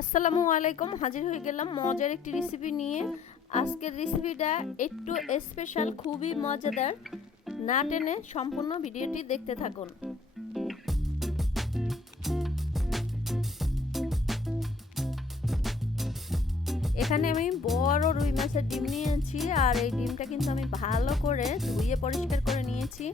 আসসালামু আলাইকুম, হাজির হয়ে গেলাম মজার একটি রেসিপি নিয়ে। আজকের রেসিপিটা একটু স্পেশাল, খুবই মজাদার। না টেনে সম্পূর্ণ ভিডিওটি দেখতে থাকুন। এখানে আমি বড় রুই মাছের ডিম নিয়েছি, আর এই ডিমটা কিন্তু আমি ভালো করে ধুয়ে পরিষ্কার করে নিয়েছি।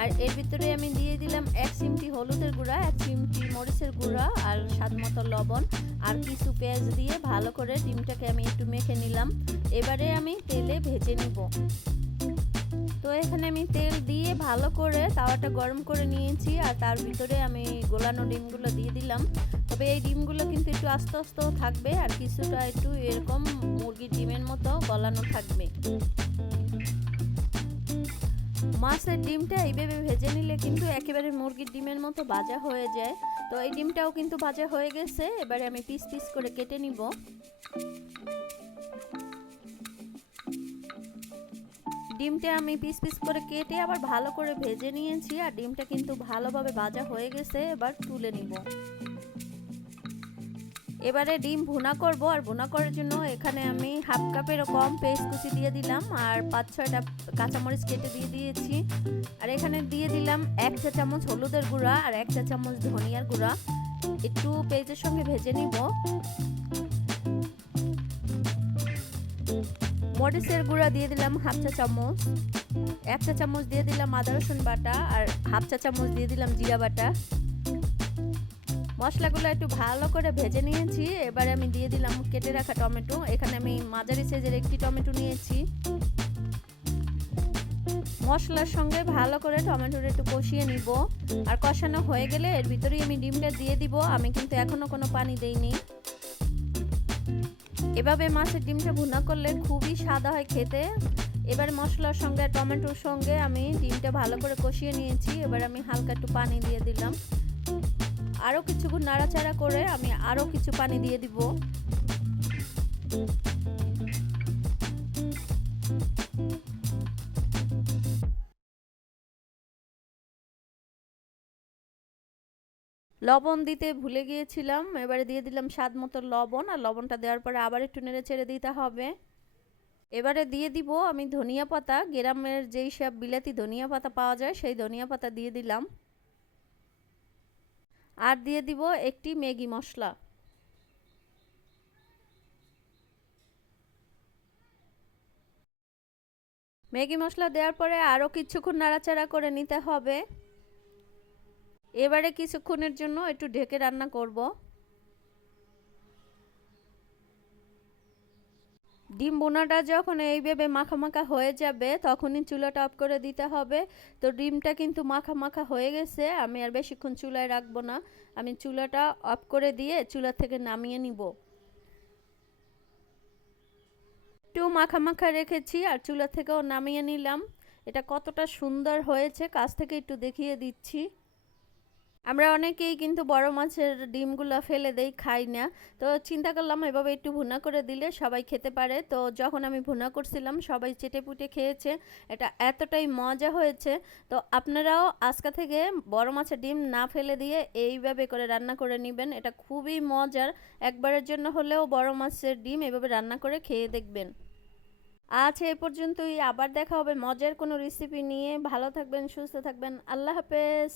আর এর ভিতরে আমি দিয়ে দিলাম 1 চিমটি হলুদের গুঁড়া, 1 চিমটি মরিচের গুঁড়া, আর স্বাদ মতো লবণ, আর কিছু পেঁয়াজ দিয়ে ভালো করে ডিমটাকে আমি একটু মেখে নিলাম। এবারে আমি তেলে ভেজে নিব। তো এখানে আমি তেল দিয়ে ভালো করে তাওয়াটা গরম করে নিয়েছি, আর তার ভিতরে আমি গোলানো ডিমগুলো দিয়ে দিলাম। তবে এই ডিমগুলো কিন্তু একটু আস্তে আস্তেও থাকবে, আর কিছুটা একটু এরকম মুরগির ডিমের মতো গলানো থাকবে। মাছের ডিমটা এইভাবে ভেজে নিলে কিন্তু একেবারে মুরগির ডিমের মতো ভাজা হয়ে যায়। তো এই ডিমটাও কিন্তু ভাজা হয়ে গেছে। এবারে আমি পিস পিস করে কেটে নিব। ডিমটা আমি পিস পিস করে কেটে আবার ভালো করে ভেজে নিয়েছি, আর ডিমটা কিন্তু ভালোভাবে ভাজা হয়ে গেছে। এবার তুলে নিব। এবারে ডিম ভুনা করব, আর ভুনা করার জন্য এখানে আমি হাফ কাপেরও কম পেঁয়াজ কুচি দিয়ে দিলাম, আর 5-6টা কাঁচামরিচ কেটে দিয়ে দিয়েছি। আর এখানে দিয়ে দিলাম 1 চা চামচ হলুদের গুঁড়া, আর 1 চা চামচ ধনিয়ার গুঁড়া। একটু পেঁয়াজের সঙ্গে ভেজে নিব। মরিচের গুঁড়া দিয়ে দিলাম হাফ চা চামচ, 1 চা চামচ দিয়ে দিলাম আদা রসুন বাটা, আর হাফ চা চামচ দিয়ে দিলাম জিরা বাটা। মশলাগুলো একটু ভালো করে ভেজে নিয়েছি। এবারে আমি দিয়ে দিলাম কেটে রাখা টমেটো। এখানে আমি মাঝারি সাইজের একটি টমেটো নিয়েছি। মশলার সঙ্গে ভালো করে টমেটোটা একটু কষিয়ে নিব। আর কষানো হয়ে গেলে এর ভিতরেই আমি ডিমটা দিয়ে দিব। আমি কিন্তু এখনো কোনো পানি দেইনি। এভাবে মাছের ডিমটা ভুনা করলে খুবই স্বাদ হয় খেতে। এবার মশলার সঙ্গে টমেটোর সঙ্গে আমি ডিমটা ভালো করে কষিয়ে নিয়েছি। এবার আমি হালকা একটু পানি দিয়ে দিলাম। আরও কিছুক্ষণ নাড়াচাড়া করে আমি আরও কিছু পানি দিয়ে দিব। লবণ দিতে ভুলে গিয়েছিলাম। এবারে দিয়ে দিলাম স্বাদ মতো লবণ, আর লবণটা দেওয়ার পরে আবার একটু নেড়ে চেড়ে দিতে হবে। এবারে দিয়ে দিব আমি ধনিয়া পাতা। গ্রামের যেই সব বিলাতি ধনিয়া পাতা পাওয়া যায় সেই ধনিয়া পাতা দিয়ে দিলাম। আর দিয়ে দিব একটি ম্যাগি মশলা। ম্যাগি মশলা দেওয়ার পরে আরও কিছুক্ষণ নাড়াচাড়া করে নিতে হবে। এবারে কিছুক্ষণের জন্য একটু ঢেকে রান্না করব। ডিম বোনাটা যখন এইভাবে মাখা মাখা হয়ে যাবে তখনই চুলাটা অফ করে দিতে হবে। তো ডিমটা কিন্তু মাখা মাখা হয়ে গেছে। আমি আর বেশিক্ষণ চুলায় রাখবো না। আমি চুলাটা অফ করে দিয়ে চুলা থেকে নামিয়ে নিব। একটু মাখা মাখা রেখেছি, আর চুলা থেকেও নামিয়ে নিলাম। এটা কতটা সুন্দর হয়েছে কাছ থেকে একটু দেখিয়ে দিচ্ছি। আমরা অনেকেই কিন্তু বড় মাছের ডিমগুলো ফেলে দেই, খাই না। তো চিন্তা করলাম এভাবে একটু ভুনা করে দিলে সবাই খেতে পারে। তো যখন আমি ভুনা করছিলাম সবাই চেটেপুটে খেয়েছে। এটা এতটাই মজা হয়েছে। তো আপনারাও আজকে থেকে বড় মাছের ডিম না ফেলে দিয়ে এইভাবে করে রান্না করে নেবেন। এটা খুবই মজার। একবারের জন্য হলেও বড় মাছের ডিম এভাবে রান্না করে খেয়ে দেখবেন। আজ এই পর্যন্তই। আবার দেখা হবে মজার কোনো রেসিপি নিয়ে। ভালো থাকবেন, সুস্থ থাকবেন। আল্লাহ হাফেজ।